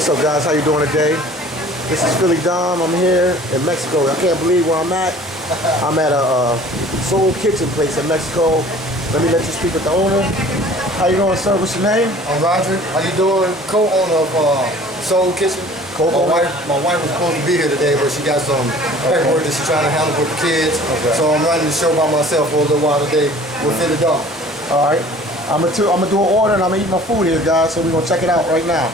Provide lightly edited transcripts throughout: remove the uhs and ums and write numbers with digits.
What's up, guys? How you doing today? This is Philly Dom. I'm here in Mexico. I can't believe where I'm at. I'm at a Soul Kitchen place in Mexico. Let me let you speak with the owner. How you doing, sir? What's your name? I'm Roger. How you doing? Co-owner of Soul Kitchen. My wife was supposed to be here today, but she got some paperwork that she's trying to handle with the kids. Okay. So I'm running the show by myself for a little while today with Philly Dom. All right. I'm gonna do an order and I'm gonna eat my food here, guys. So we're gonna check it out right now.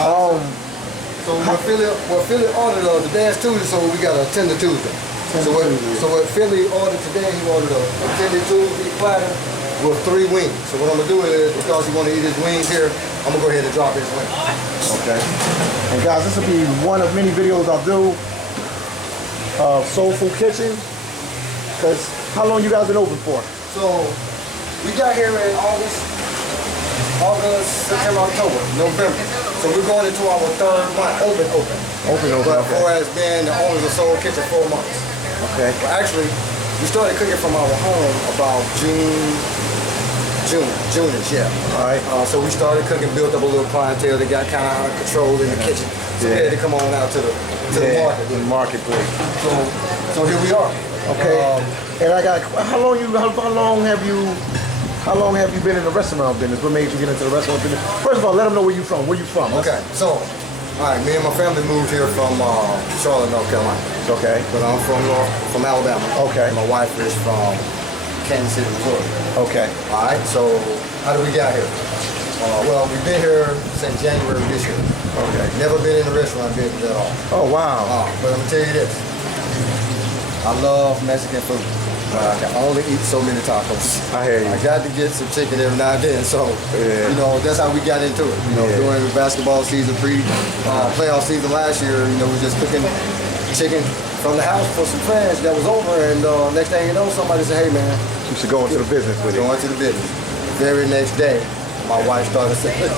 So what Philly ordered today is Tuesday, so we got a Tender Tuesday. So what Philly ordered today, he ordered a Tender Tuesday platter with 3 wings. So what I'm gonna do is, because he wanna eat his wings here, I'm gonna go ahead and drop his wings. Okay. And guys, this will be one of many videos I'll do of Soulful Kitchen. Cause how long you guys been open for? So we got here in August, September, October, November. So we're going into our 3rd month open. But for as being the owners of Soul Kitchen 4 months. Okay. Well, actually, we started cooking from our home about June-ish, yeah. All right. So we started cooking, built up a little clientele that got kind of out of control in the kitchen. So we had to come on out to the market. The marketplace. So here we are. Okay. And I got, how long have you been in the restaurant business? What made you get into the restaurant business? First of all, let them know where you're from. Where you from? Okay. So, all right, me and my family moved here from Charlotte, North Carolina. Okay. But I'm from Alabama. Okay. My wife is from Kansas City, Missouri. Okay. All right. So, how did we get here? Well, we've been here since January of this year. Okay. Never been in the restaurant business at all. Oh, wow. But I'm gonna tell you this. I love Mexican food. I can only eat so many tacos. I hear you. I got to get some chicken every now and then, so you know that's how we got into it. You know, during the basketball season, playoff season last year, you know, we were just cooking chicken from the house for some friends that was over, and next thing you know, somebody said, "Hey, man, you should go into the business with it." Go into the business. Very next day, my wife started selling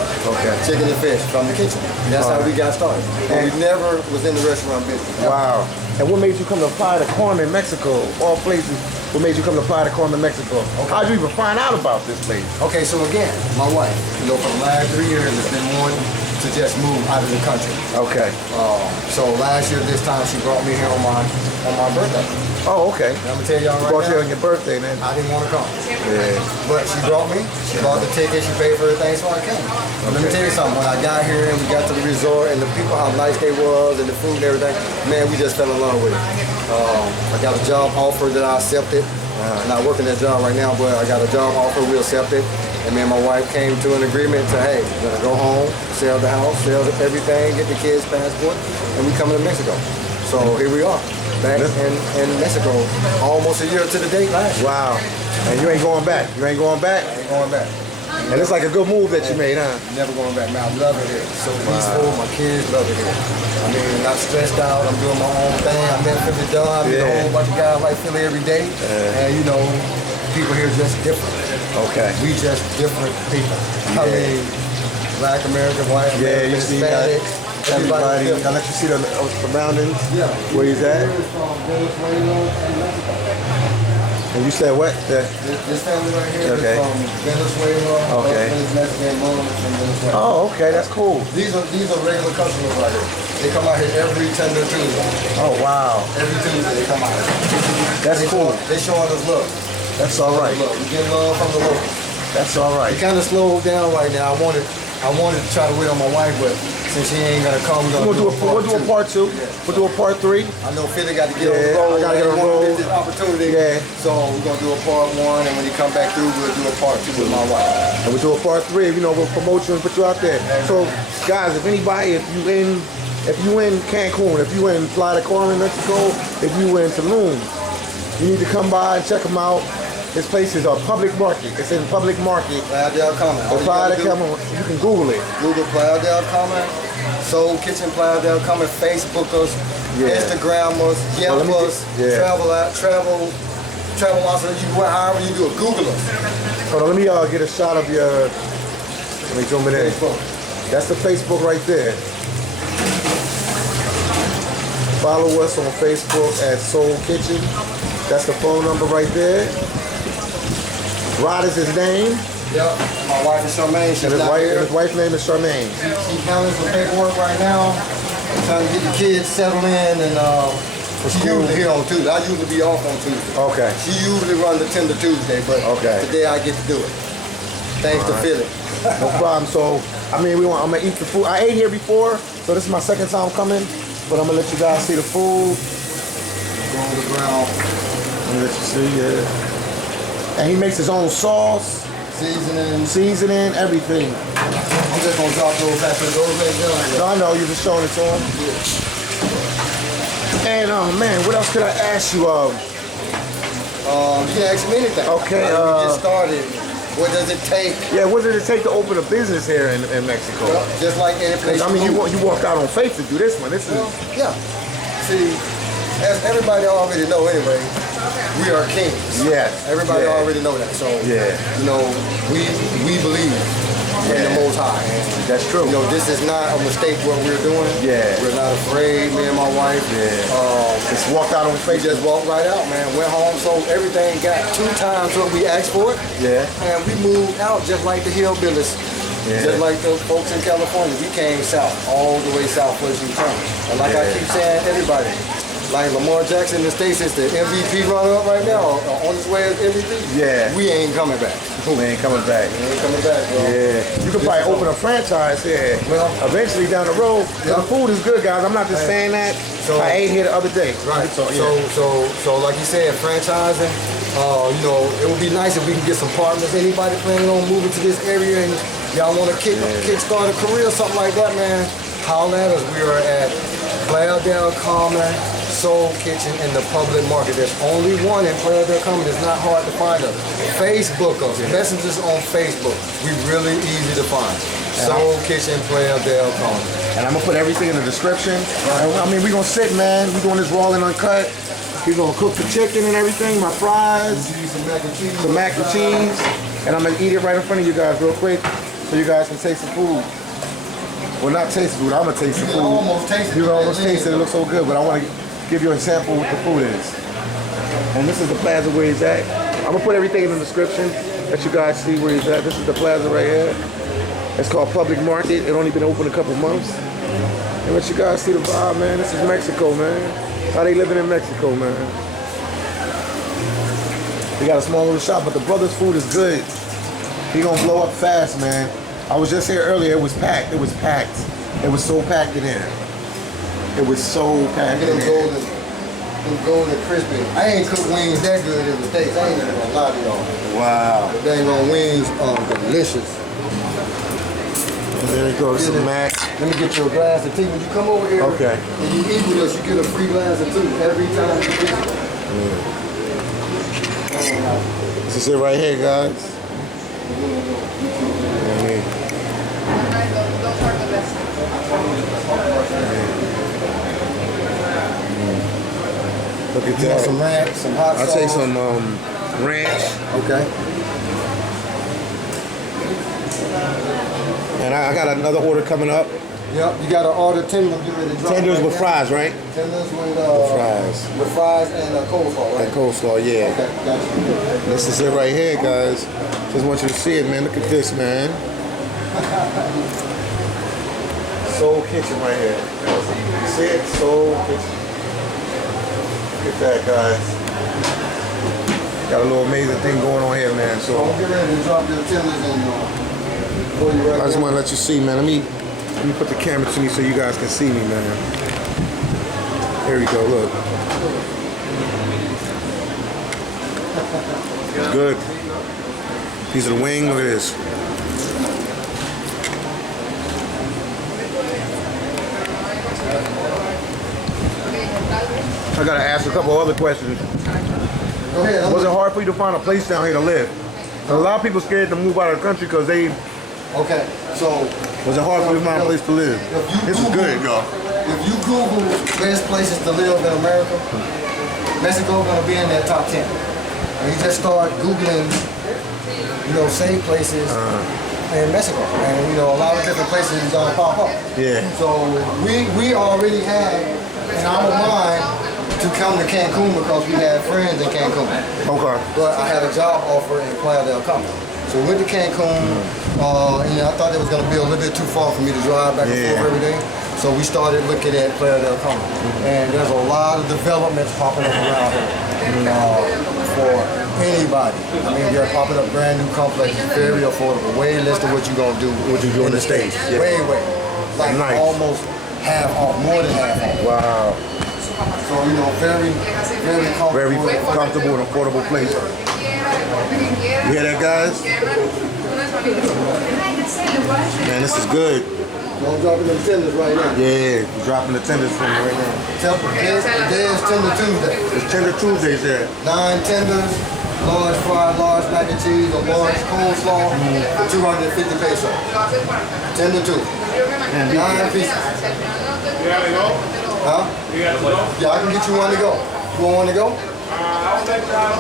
chicken and fish from the kitchen. And that's how we got started. And we never was in the restaurant business. Wow. And what made you come to apply to CARMEN, Mexico? All places. What made you come to apply to CARMEN, Mexico? Okay. How'd you even find out about this place? Okay, so again, my wife, you know, for the last 3 years has been wanting to just move out of the country. Okay. So last year, this time, she brought me here on my birthday. Oh, okay. And I'm gonna tell y'all right now. Brought you on your birthday, man. I didn't want to come. Yeah. But she brought me. She bought the ticket. She paid for everything, so I came. Okay. Let me tell you something. When I got here and we got to the resort and the people, how nice they was, and the food and everything, man, we just fell in love with it. I got a job offer that I accepted. Not working that job right now, but I got a job offer. We accepted. And me and my wife came to an agreement to, hey, we're gonna go home, sell the house, sell everything, get the kids' passport, and we coming to Mexico. So here we are. Back in Mexico, almost a year to the date last year. Wow. And you ain't going back? You ain't going back? I ain't going back. And it's like a good move that you made, huh? Never going back, man. I love it here. It's so peaceful. My kids love it here. I mean, not stressed out. I'm doing my own thing. I met Philly Dom. You know, a whole bunch of guys like Philly every day. And, you know, people here just different. Okay. We just different people. I mean, Black American, white American, Hispanics. Everybody, I'll let you see the surroundings. Yeah. Where he's at. And you said what? This family right here is from Venezuela. Okay. Mexican mom from Venezuela. Oh, okay, that's cool. These are regular customers right here. They come out here every Tender Tuesday. Oh, wow. Every Tuesday they come out here. That's cool. They showing us love. That's all right. We get love from the locals. That's all right. It kind of slowed down right now. I wanted to try to wait on my wife, but since she ain't gonna come, we'll do a part 2. Yeah. We'll do a part 3. I know Philly got to get on the road. I gotta get on the road. This opportunity. Yeah. So we're gonna do a part 1, and when you come back through, we'll do a part 2 with my wife. And we'll do a part 3. You know, we'll promote you and put you out there. So, guys, if anybody, if you in Cancun, if you in Playa Carmen, Mexico, if you in Tulum, you need to come by and check them out. This place is a public market. It's in public market. Playa del Carmen. Playa del Carmen. You can Google it. Google Playa del Carmen, Soul Kitchen Playa del Carmen, Facebook us, Instagram us, Yelp us, travel us, however you do it. Google us. Hold on, let me get a shot of your. Let me zoom it in. That's the Facebook right there. Follow us on Facebook at Soul Kitchen. That's the phone number right there. Rod is his name. Yep. My wife is Charmaine. She's And not here. his wife's name is Charmaine. She's handling some paperwork right now, trying to get the kids settled in, and she usually here on Tuesday. I usually be off on Tuesday. Okay. She usually runs the 10 to Tuesday, but today I get to do it. Thanks to Philly. No problem. So, I mean, I'm gonna eat the food. I ate here before, so this is my second time coming. But I'm gonna let you guys see the food. Go on the ground. I'm gonna let you see, yeah. And he makes his own sauce, seasoning, everything. I'm just gonna drop those back to those right there. No, I know, you're just showing it to him. And man, what else could I ask you of? You can ask me anything. Okay. How do we get started? What does it take? Yeah, what does it take to open a business here in Mexico? Well, just like any place. I mean, you walked out on faith to do this one. This is yeah. See, as everybody already know anyway, we are kings. Yes. Everybody already know that. So you know, we believe in the Most High. And that's true. You know, this is not a mistake what we're doing. Yeah. We're not afraid, me and my wife. Just walked out on faith. We just walked right out, man. Went home, sold everything, got 2 times what we asked for it. Yeah. And we moved out just like the hillbillies. Yeah. Just like the folks in California. We came south, all the way south for you turn. And like I keep saying, everybody, like Lamar Jackson in the States is the MVP runner-up right now, on his way as MVP. Yeah. We ain't coming back. We ain't coming back. We ain't coming back, bro. Yeah. You could probably open a franchise here. Well, eventually down the road. The food is good, guys. I'm not just saying that. So, I ate here the other day. Right. So like you said, franchising, you know, it would be nice if we can get some partners. Anybody planning on moving to this area and y'all want to kickstart a career, something like that, man, holler at us. We are at Playa del Carmen Soul Kitchen in the public market. There's only one in Playa del Carmen. It's not hard to find us. Facebook us. Messengers on Facebook. We really easy to find. Soul Kitchen, Playa del Carmen. And I'm gonna put everything in the description. I mean, we gonna sit, man. We doing this raw and uncut. We're gonna cook the chicken and everything, my fries, some mac and cheese, and I'm gonna eat it right in front of you guys real quick so you guys can taste the food. Well, not taste the food, I'm gonna taste the food. You can almost taste it, it looks so good, but I wanna give you a sample of what the food is. And this is the plaza where he's at. I'm gonna put everything in the description, let you guys see where he's at. This is the plaza right here. It's called Public Market. It only been open a couple months. And let you guys see the vibe, man. This is Mexico, man. How they living in Mexico, man. They got a small little shop, but the brother's food is good. He gonna blow up fast, man. I was just here earlier. It was packed. It was packed. It was so packed in here. It was so packed in here. Golden crispy. I ain't cooked wings that good in the States. I ain't even gonna lie to y'all. Wow. The dang on wings are delicious. And there we go, some mac. Let me get you a glass of tea. When you come over here and you eat with us, you get a free glass of tea every time you visit. This is it right here, guys. Look at that. Some ranch, some hot sauce. I'll take some ranch. Okay. And I got another order coming up. Yep, you got to order tenders. Tenders with fries, right? Tenders with fries. With fries and coleslaw, right? And coleslaw, yeah. Okay, gotcha. This is it right here, guys. Just want you to see it, man. Look at this, man. Soul Kitchen right here. You see it? Soul Kitchen. Look at that, guys. Got a little amazing thing going on here, man. So I'm getting ready to drop your tenders in. I just want to let you see, man. Let me put the camera to me so you guys can see me, man. Here we go, look. It's good. Piece of the wing, look at this. I gotta ask a couple other questions. Go ahead. Was it hard for you to find a place down here to live? A lot of people scared to move out of the country because they... Okay, so... Was it hard for you to find a place to live? This is good, y'all. If you Google best places to live in America, Mexico gonna be in that top 10. And you just start Googling, you know, safe places in Mexico. And, you know, a lot of different places is gonna pop up. Yeah. So we already had in our mind to come to Cancun because we had friends in Cancun. Okay. But I had a job offer in Playa del Carmen. So we went to Cancun, and I thought it was going to be a little bit too far for me to drive back and forth every day. So we started looking at Playa del Carmen. And there's a lot of developments popping up around here for anybody. I mean, they're popping up brand new complexes, very affordable, way less than what you're going to do in the States. Yeah. Way. Like nice. almost half off, more than half off. Wow. So, you know, very comfortable. Very comfortable and affordable place. You hear that, guys? Man, this is good. I'm dropping the tenders right now. Yeah, we're dropping the tenders from right now. Today is Tender Tuesday. It's Tender Tuesdays there. 9 tenders, large fried, large mac and cheese, a large coleslaw, for 250 pesos. Tender Tuesday. 9 pieces. You gotta go? Huh? You gotta go? Yeah, I can get you one to go. You want one to go? I'll take some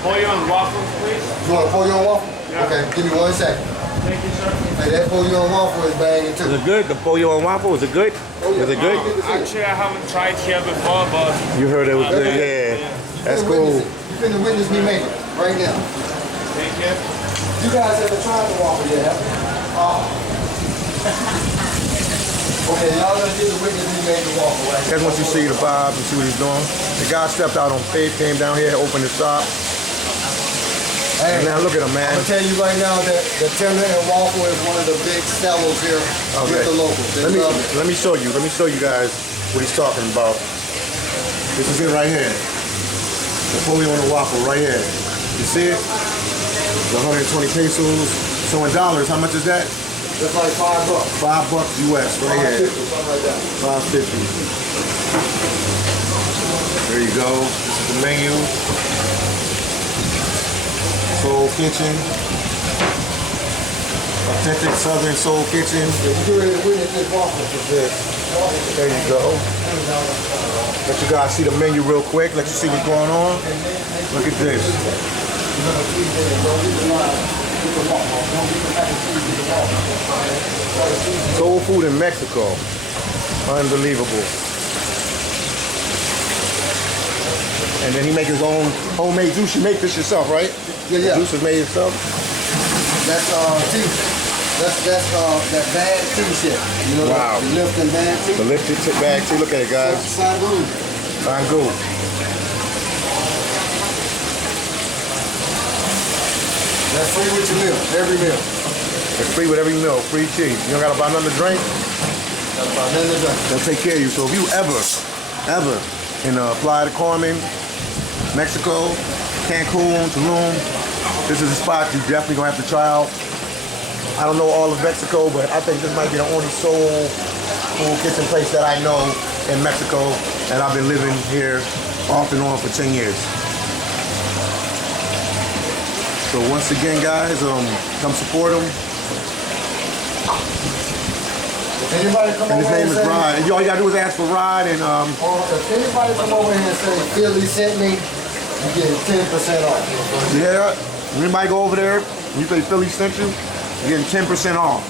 pollo and waffles, please. You want a pollo and waffle? Yeah. Okay, give me 1 second. Thank you, sir. Hey, that pollo and waffle is banging too. Is it good? The pollo and waffle, is it good? Is it good? Actually, I haven't tried here before, but You heard it was good, yeah. That's cool. You finna witness me make it right now. thank you. You guys haven't tried the waffle yet, have you? Okay, y'all gonna get the witness me make the waffle right That's once you see the vibe and see what he's doing. The guy stepped out on faith, came down here, opened the shop. Hey, And now look at him, man. I'm gonna tell you right now that the tender and waffle is one of the big sellers here with the locals. They love it. Let me show you guys what he's talking about. This is it right here. The pollo on the waffle right here. You see it? It's 120 pesos. So in dollars, how much is that? It's like $5. $5 US right here. Something like that. $5.50. There you go. This is the menu. Soul Kitchen. Authentic Southern Soul Kitchen. You ready to witness this waffle? There you go. Let you guys see the menu real quick. Let you see what's going on. Look at this. Soul food in Mexico. Unbelievable. And then he make his own homemade juice. You make this yourself, right? Yeah. The juice is made yourself. That's tea. That's that bag tea shit. You know, Wow. the lifting bag tea. The lifted bag tea. Look at it, guys. Saigon. Fine, go. That's free with your meal, every meal. It's free with every meal. Free tea. You don't gotta buy nothing to drink. That's about nothing to drink. They'll take care of you. So if you ever in Playa del Carmen, Mexico, Cancun, Tulum, this is a spot you definitely gonna have to try out. I don't know all of Mexico, but I think this might be the only soul food kitchen place that I know in Mexico, and I've been living here off and on for 10 years. So once again, guys, come support them. If anybody come And his over name and is say, Rod. And all you gotta do is ask for Rod, and if anybody come over here and say Philly sent me, you get 10% off. yeah, anybody go over there, you say Philly sent you, you're getting 10% off.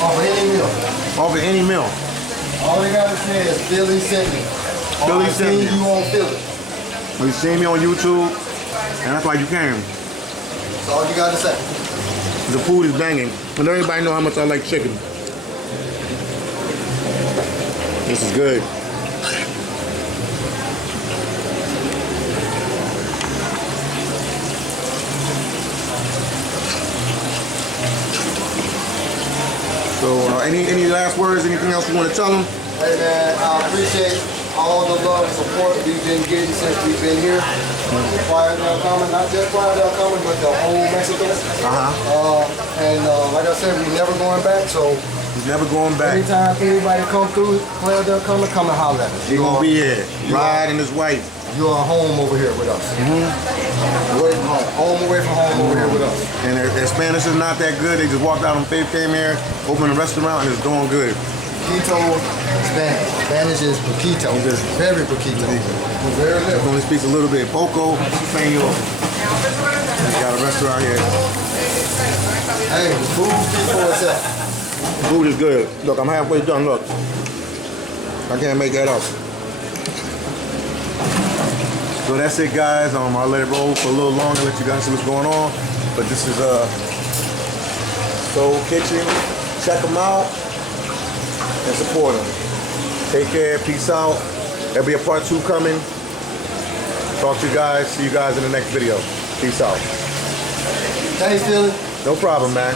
Off of any meal. Off of any meal. All they gotta say is Philly sent me. Philly I sent seen me. you on Philly. You see me on YouTube, and that's why you came. That's all you gotta say. The food is banging. And everybody know how much I like chicken. This is good. So, any last words? Anything else you want to tell them? Hey man, I appreciate all the love and support we've been getting since we've been here. Playa del Carmen, not just Playa del Carmen, but the whole Mexico. And like I said, we're never going back, so He's never going back. anytime anybody come through Playa del Carmen, come and holler at us. He's gonna be here. Rod and his wife. You are home over here with us. Away from home. Home away from home over here with us. And their Spanish is not that good. They just walked out on Faith, came here, opened a restaurant, and it's doing good. Poquito Spanish. Spanish is poquito. Very poquito. Very He little. only speaks a little bit. Poco, Espanol. He's got a restaurant here. Hey, the food speaks for itself. The food is good. Look, I'm halfway done. Look. I can't make that up. So that's it, guys. I'll let it roll for a little longer, let you guys see what's going on. But this is Soul Kitchen. Check them out and support them. Take care. Peace out. There'll be a part 2 coming. Talk to you guys. See you guys in the next video. Peace out. Thanks, Philly. No problem, man.